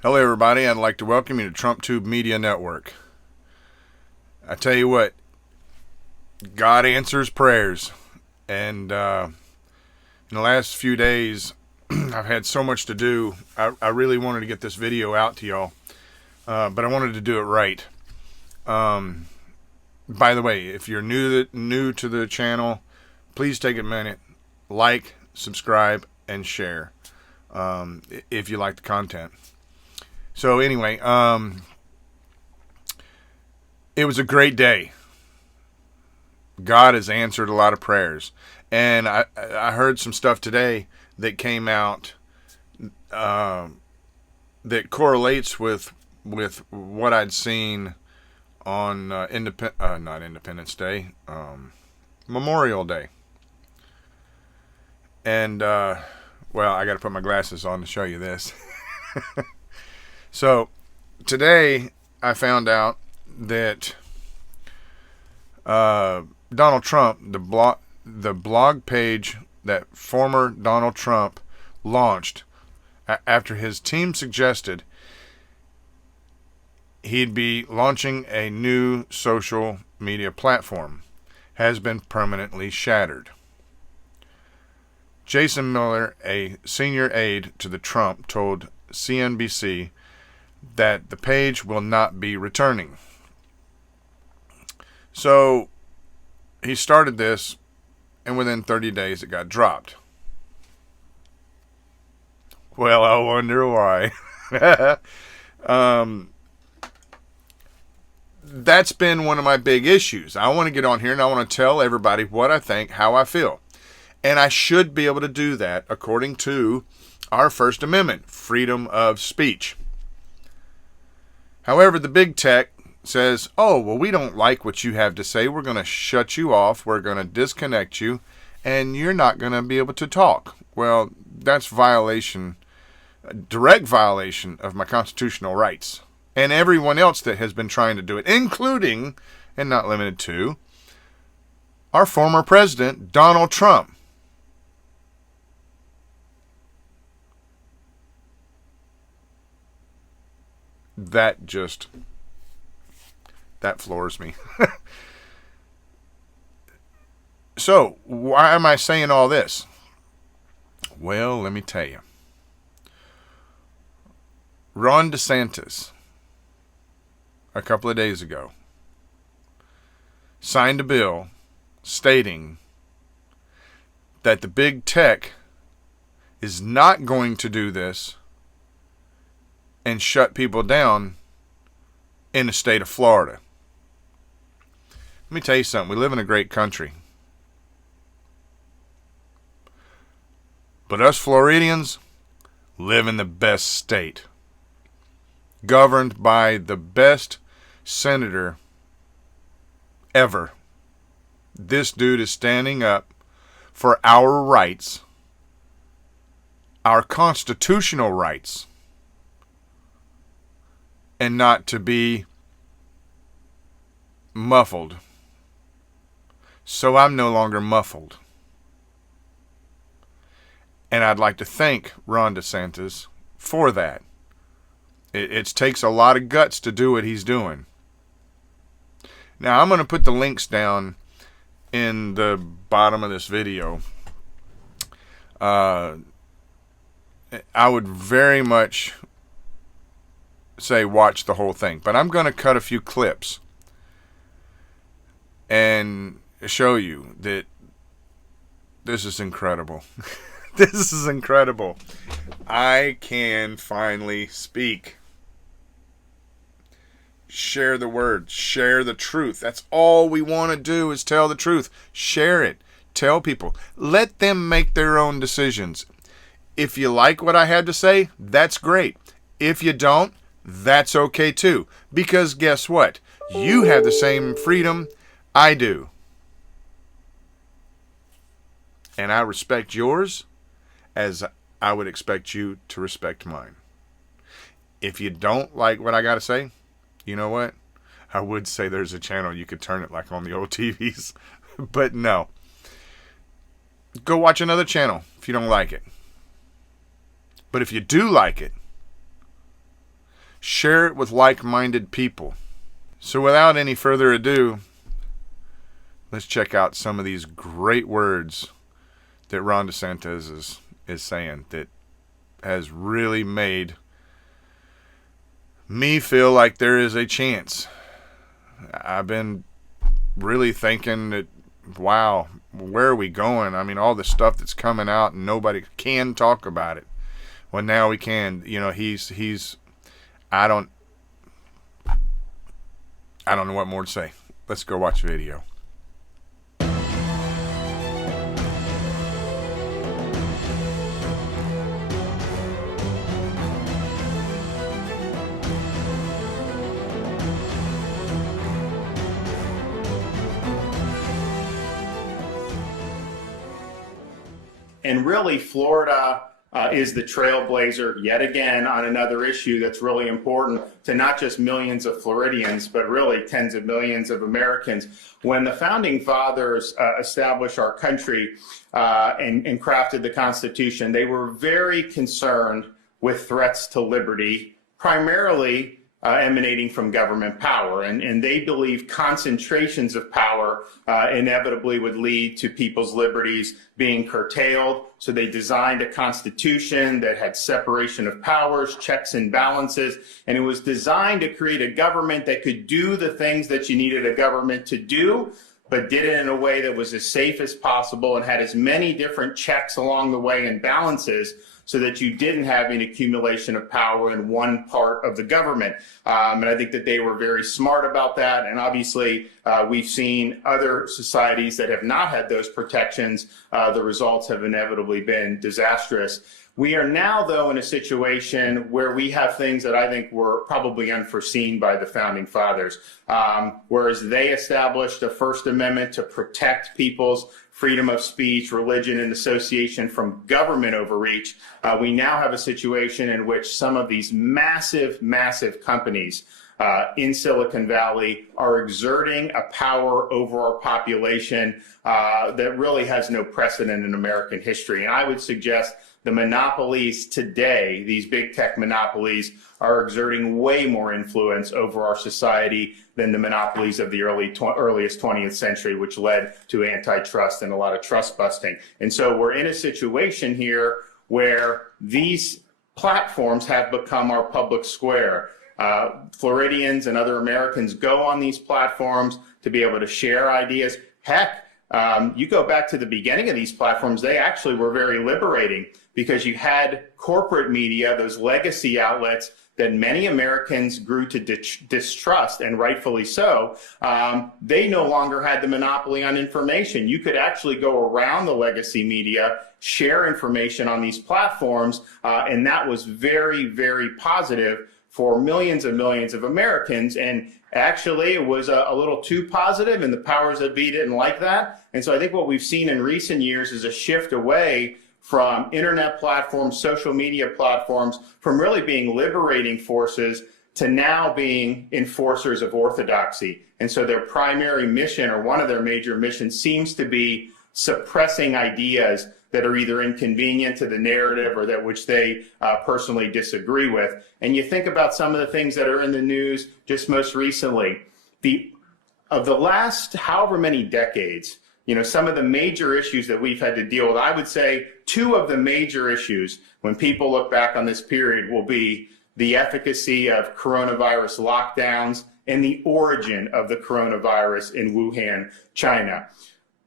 Hello, everybody. I'd like to welcome you to TrumpTube Media Network. I tell you what, God answers prayers. And in the last few days, I've had so much to do. I really wanted to get this video out to y'all, but I wanted to do it right. By the way, if you're new to the channel, please take a minute, like, subscribe, and share if you like the content. So anyway, it was a great day. God has answered a lot of prayers. And I heard some stuff today that came out that correlates with what I'd seen on not Independence Day, Memorial Day. And, well, I got to put my glasses on to show you this. So, today I found out that Donald Trump, the blog page that former Donald Trump launched after his team suggested he'd be launching a new social media platform, has been permanently shattered. Jason Miller, a senior aide to the Trump, told CNBC that the page will not be returning. So he started this, and within 30 days it got dropped. Well, I wonder why. That's been one of my big issues. I want to get on here and I want to tell everybody what I think, how I feel. And I should be able to do that according to our First Amendment, freedom of speech. However, the big tech says, oh, well, we don't like what you have to say. We're going to shut you off. We're going to disconnect you, and you're not going to be able to talk. Well, that's direct violation of my constitutional rights. And everyone else that has been trying to do it, including, and not limited to, our former president, Donald Trump. That floors me. So, why am I saying all this? Well, let me tell you. Ron DeSantis, a couple of days ago, signed a bill stating that the big tech is not going to do this and shut people down in the state of Florida. Let me tell you something. We live in a great country. But us Floridians live in the best state. Governed by the best senator ever. This dude is standing up for our rights, our constitutional rights, and not to be muffled. So I'm no longer muffled. And I'd like to thank Ron DeSantis for that. It takes a lot of guts to do what he's doing. Now, I'm going to put the links down in the bottom of this video. I would very much say watch the whole thing, but I'm going to cut a few clips and show you that this is incredible. This is incredible. I can finally speak. Share the word. Share the truth. That's all we want to do is tell the truth. Share it. Tell people. Let them make their own decisions. If you like what I have to say, that's great. If you don't, that's okay too. Because guess what? You have the same freedom I do. And I respect yours as I would expect you to respect mine. If you don't like what I got to say, you know what? I would say there's a channel you could turn it like on the old TVs. But no. Go watch another channel if you don't like it. But if you do like it, Share it with like-minded people. So without any further ado, let's check out some of these great words that Ron DeSantis is saying that has really made me feel like there is a chance. I've been really thinking that, wow, where are we going? I mean, all the stuff that's coming out and nobody can talk about it. Well, now we can. You know, he's I don't know what more to say. Let's go watch the video. And really, Florida is the trailblazer yet again on another issue that's really important to not just millions of Floridians, but really tens of millions of Americans. When the founding fathers established our country and crafted the Constitution, they were very concerned with threats to liberty, primarily emanating from government power. And they believe concentrations of power inevitably would lead to people's liberties being curtailed. So they designed a constitution that had separation of powers, checks and balances, and it was designed to create a government that could do the things that you needed a government to do, but did it in a way that was as safe as possible and had as many different checks along the way and balances so that you didn't have an accumulation of power in one part of the government. And I think that they were very smart about that. And obviously, we've seen other societies that have not had those protections. The results have inevitably been disastrous. We are now, though, in a situation where we have things that I think were probably unforeseen by the founding fathers. Whereas they established a First Amendment to protect people's freedom of speech, religion, and association from government overreach, we now have a situation in which some of these massive, massive companies in Silicon Valley are exerting a power over our population that really has no precedent in American history. And I would suggest the monopolies today, these big tech monopolies, are exerting way more influence over our society than the monopolies of the earliest 20th century, which led to antitrust and a lot of trust busting. And so we're in a situation here where these platforms have become our public square. Floridians and other Americans go on these platforms to be able to share ideas. Heck, you go back to the beginning of these platforms, they actually were very liberating because you had corporate media, those legacy outlets that many Americans grew to distrust, and rightfully so. They no longer had the monopoly on information. You could actually go around the legacy media, share information on these platforms, and that was very, very positive for millions and millions of Americans. And actually, it was a little too positive, and the powers that be didn't like that. And so I think what we've seen in recent years is a shift away from internet platforms, social media platforms, from really being liberating forces to now being enforcers of orthodoxy. And so their primary mission, or one of their major missions, seems to be suppressing ideas that are either inconvenient to the narrative or that which they personally disagree with. And you think about some of the things that are in the news just most recently. Of the last however many decades, you know, some of the major issues that we've had to deal with, I would say two of the major issues when people look back on this period will be the efficacy of coronavirus lockdowns and the origin of the coronavirus in Wuhan, China.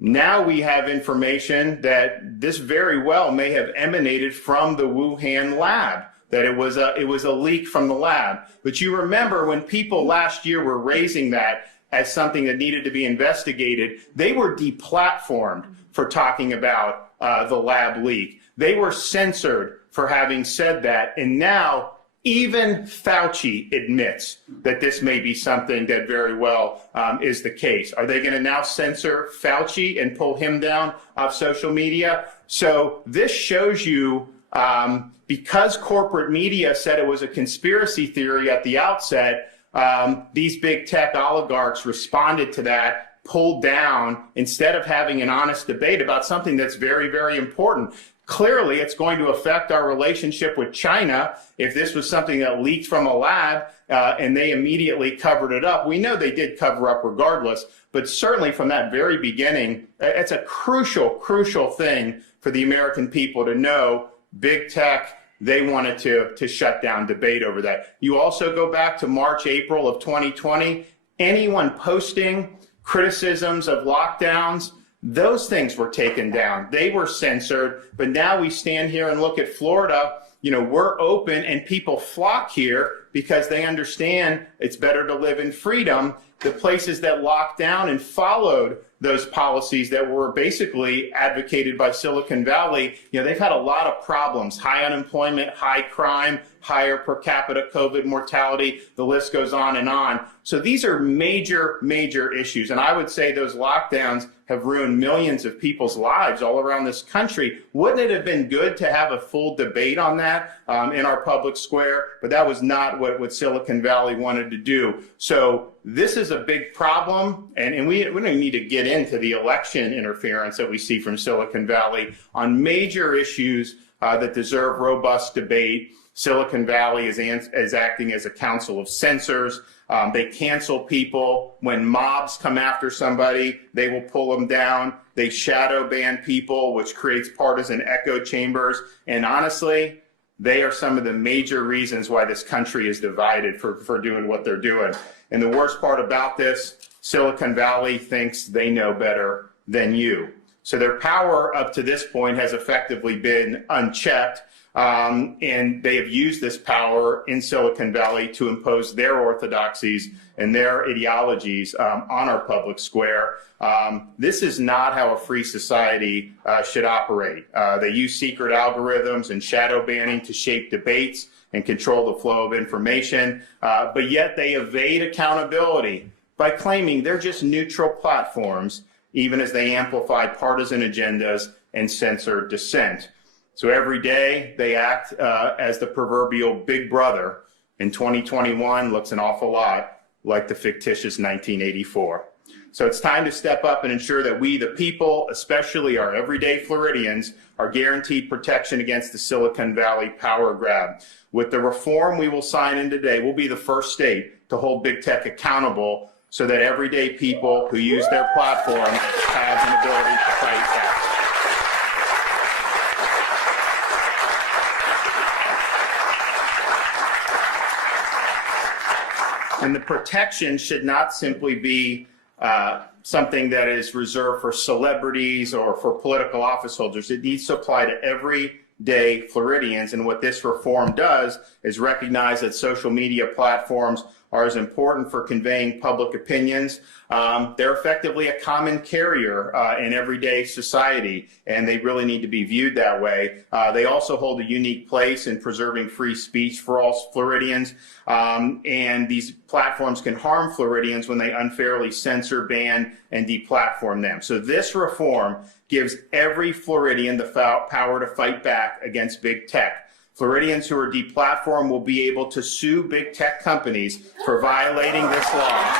Now we have information that this very well may have emanated from the Wuhan lab, that it was a leak from the lab. But you remember when people last year were raising that as something that needed to be investigated, they were deplatformed for talking about the lab leak. They were censored for having said that, and now even Fauci admits that this may be something that very well is the case. Are they going to now censor Fauci and pull him down off social media? So this shows you, because corporate media said it was a conspiracy theory at the outset, these big tech oligarchs responded to that, pulled down instead of having an honest debate about something that's very, very important. Clearly, it's going to affect our relationship with China if this was something that leaked from a lab and they immediately covered it up. We know they did cover up regardless, but certainly from that very beginning, it's a crucial, crucial thing for the American people to know. Big tech, they wanted to shut down debate over that. You also go back to March, April of 2020, anyone posting criticisms of lockdowns, those things were taken down. They were censored. But now we stand here and look at Florida. You know, we're open and people flock here because they understand it's better to live in freedom. The places that locked down and followed those policies that were basically advocated by Silicon Valley, you know, they've had a lot of problems: high unemployment, high crime, higher per capita COVID mortality. The list goes on and on. So these are major, major issues. And I would say those lockdowns have ruined millions of people's lives all around this country. Wouldn't it have been good to have a full debate on that in our public square? But that was not what Silicon Valley wanted to do. So this is a big problem, and we don't need to get into the election interference that we see from Silicon Valley on major issues that deserve robust debate. Silicon Valley is acting as a council of censors. They cancel people. When mobs come after somebody, they will pull them down. They shadow ban people, which creates partisan echo chambers. And honestly, they are some of the major reasons why this country is divided for doing what they're doing. And the worst part about this, Silicon Valley thinks they know better than you. So their power up to this point has effectively been unchecked. And they have used this power in Silicon Valley to impose their orthodoxies and their ideologies on our public square. This is not how a free society should operate. They use secret algorithms and shadow banning to shape debates and control the flow of information, but yet they evade accountability by claiming they're just neutral platforms, even as they amplify partisan agendas and censor dissent. So every day they act as the proverbial big brother. In 2021 looks an awful lot like the fictitious 1984. So it's time to step up and ensure that we, the people, especially our everyday Floridians, are guaranteed protection against the Silicon Valley power grab. With the reform we will sign in today, we'll be the first state to hold big tech accountable so that everyday people who use their platform have an ability to fight back. And the protection should not simply be something that is reserved for celebrities or for political office holders. It needs to apply to everyday Floridians. And what this reform does is recognize that social media platforms are as important for conveying public opinions. They're effectively a common carrier in everyday society, and they really need to be viewed that way. They also hold a unique place in preserving free speech for all Floridians, and these platforms can harm Floridians when they unfairly censor, ban, and deplatform them. So this reform gives every Floridian the power to fight back against big tech. Floridians who are deplatformed will be able to sue big tech companies for violating this law.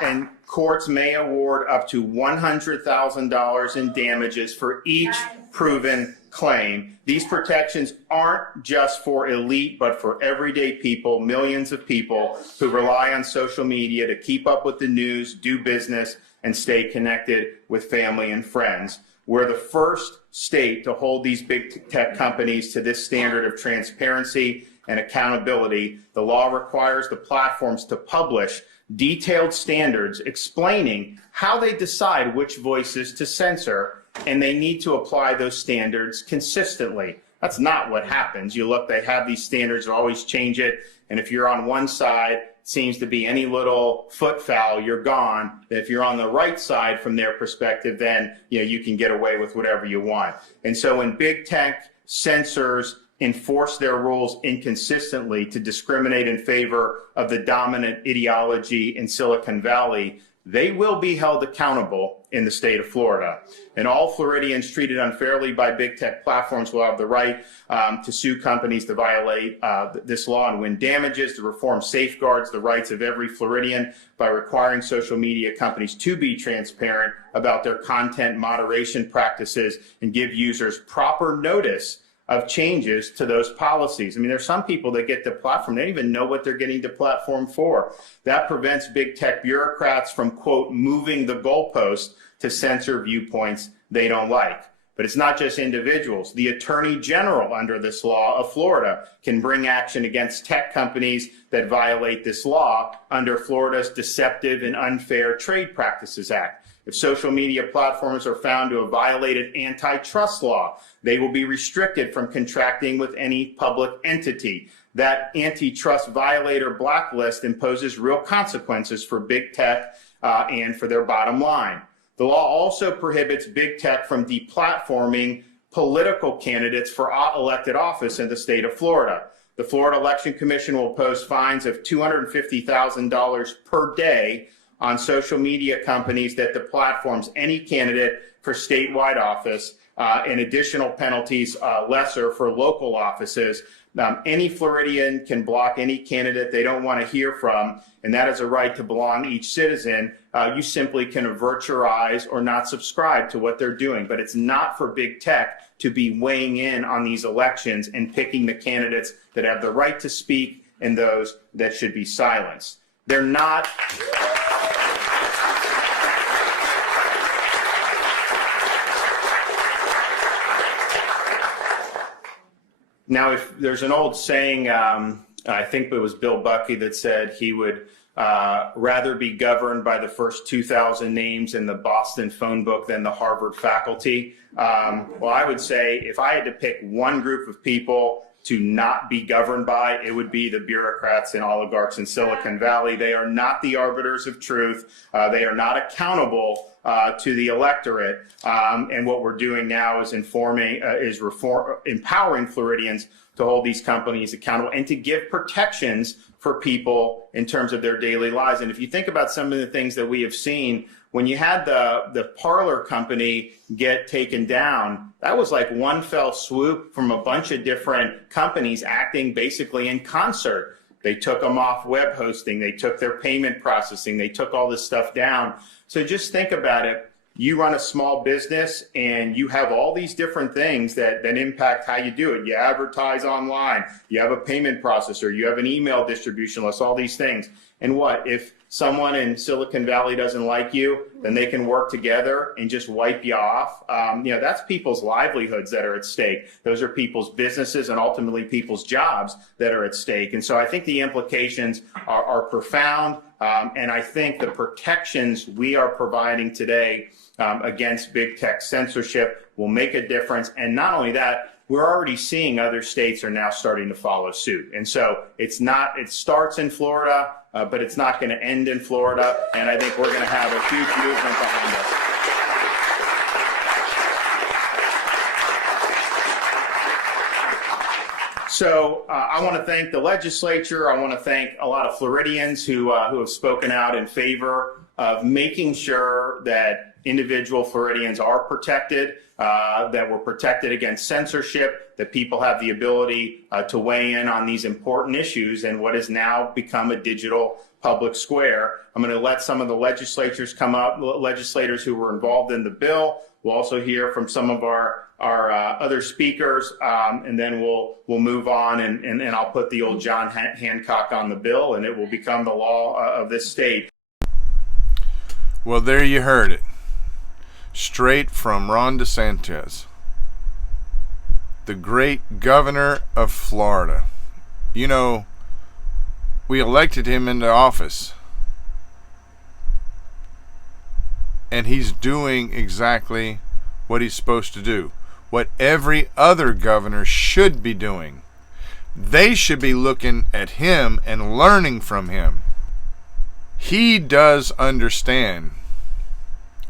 And courts may award up to $100,000 in damages for each proven claim. These protections aren't just for elite, but for everyday people, millions of people who rely on social media to keep up with the news, do business, and stay connected with family and friends. We're the first state to hold these big tech companies to this standard of transparency and accountability. The law requires the platforms to publish detailed standards explaining how they decide which voices to censor, and they need to apply those standards consistently. That's not what happens. You look, they have these standards, always change it, and if you're on one side, it seems to be any little foot foul, you're gone. If you're on the right side from their perspective, then you can get away with whatever you want. And so when big tech censors enforce their rules inconsistently to discriminate in favor of the dominant ideology in Silicon Valley, they will be held accountable in the state of Florida. And all Floridians treated unfairly by big tech platforms will have the right to sue companies to violate this law and win damages. The reform safeguards the rights of every Floridian by requiring social media companies to be transparent about their content moderation practices and give users proper notice of changes to those policies. I mean, there's some people that get the platform, they don't even know what they're getting the platform for. That prevents big tech bureaucrats from, quote, moving the goalpost to censor viewpoints they don't like. But it's not just individuals. The Attorney General under this law of Florida can bring action against tech companies that violate this law under Florida's Deceptive and Unfair Trade Practices Act. If social media platforms are found to have violated antitrust law, they will be restricted from contracting with any public entity. That antitrust violator blacklist imposes real consequences for big tech and for their bottom line. The law also prohibits big tech from deplatforming political candidates for elected office in the state of Florida. The Florida Election Commission will impose fines of $250,000 per day on social media companies that deplatforms any candidate for statewide office, and additional penalties lesser for local offices. Any Floridian can block any candidate they don't want to hear from, and that is a right to belong to each citizen. You simply can avert your eyes or not subscribe to what they're doing. But it's not for big tech to be weighing in on these elections and picking the candidates that have the right to speak and those that should be silenced. They're not. Now, if there's an old saying, I think it was Bill Buckey that said he would rather be governed by the first 2,000 names in the Boston phone book than the Harvard faculty. Well, I would say if I had to pick one group of people to not be governed by, it would be the bureaucrats and oligarchs in Silicon Valley. They are not the arbiters of truth. They are not accountable to the electorate. And what we're doing now is empowering Floridians to hold these companies accountable and to give protections for people in terms of their daily lives. And if you think about some of the things that we have seen, when you had the Parler company get taken down, that was like one fell swoop from a bunch of different companies acting basically in concert. They took them off web hosting, they took their payment processing, they took all this stuff down. So just think about it. You run a small business and you have all these different things that impact how you do it. You advertise online, you have a payment processor, you have an email distribution list, all these things. And what if someone in Silicon Valley doesn't like you, then they can work together and just wipe you off. That's people's livelihoods that are at stake. Those are people's businesses and ultimately people's jobs that are at stake. And so I think the implications are profound. And I think the protections we are providing today against big tech censorship will make a difference. And not only that, we're already seeing other states are now starting to follow suit. And so it starts in Florida, but it's not going to end in Florida. And I think we're going to have a huge movement behind us. So I want to thank the legislature. I want to thank a lot of Floridians who have spoken out in favor of making sure that individual Floridians are protected, that we're protected against censorship, that people have the ability to weigh in on these important issues in what has now become a digital public square. I'm going to let some of the legislators come up, legislators who were involved in the bill. We'll also hear from some of our other speakers, and then we'll move on, and I'll put the old John Hancock on the bill, and it will become the law of this state. Well, there you heard it. Straight from Ron DeSantis, the great governor of Florida. You know, we elected him into office, and he's doing exactly what he's supposed to do, what every other governor should be doing. They should be looking at him and learning from him. He does understand,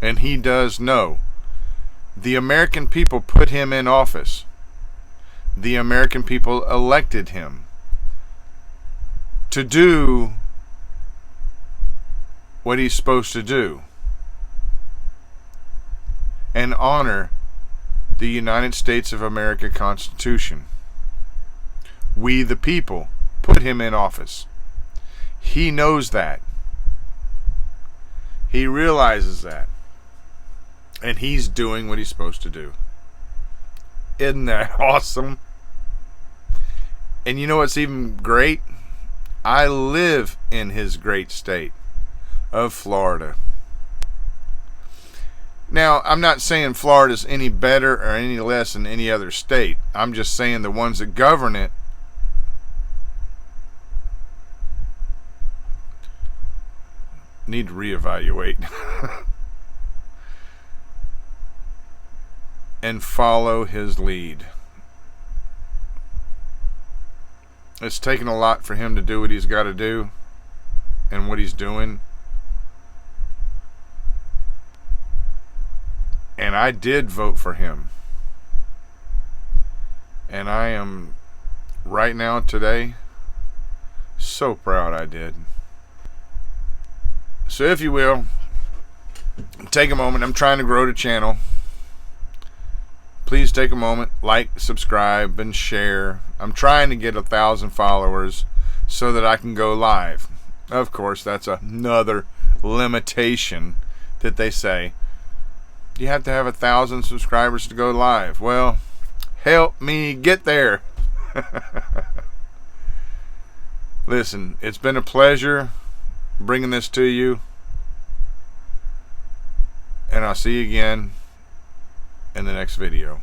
and he does know. The American people put him in office. The American people elected him to do what he's supposed to do and honor the United States of America Constitution. We, the people, put him in office. He knows that. He realizes that. And he's doing what he's supposed to do. Isn't that awesome? And you know what's even great? I live in his great state of Florida. Now, I'm not saying Florida's any better or any less than any other state. I'm just saying the ones that govern it need to reevaluate and follow his lead. It's taken a lot for him to do what he's got to do and what he's doing. And I did vote for him. And I am, right now, today, so proud I did. So if you will, take a moment. I'm trying to grow the channel. Please take a moment, like, subscribe, and share. I'm trying to get 1,000 followers so that I can go live. Of course, that's another limitation that they say. You have to have 1,000 subscribers to go live. Well, help me get there. Listen, it's been a pleasure bringing this to you. And I'll see you again in the next video.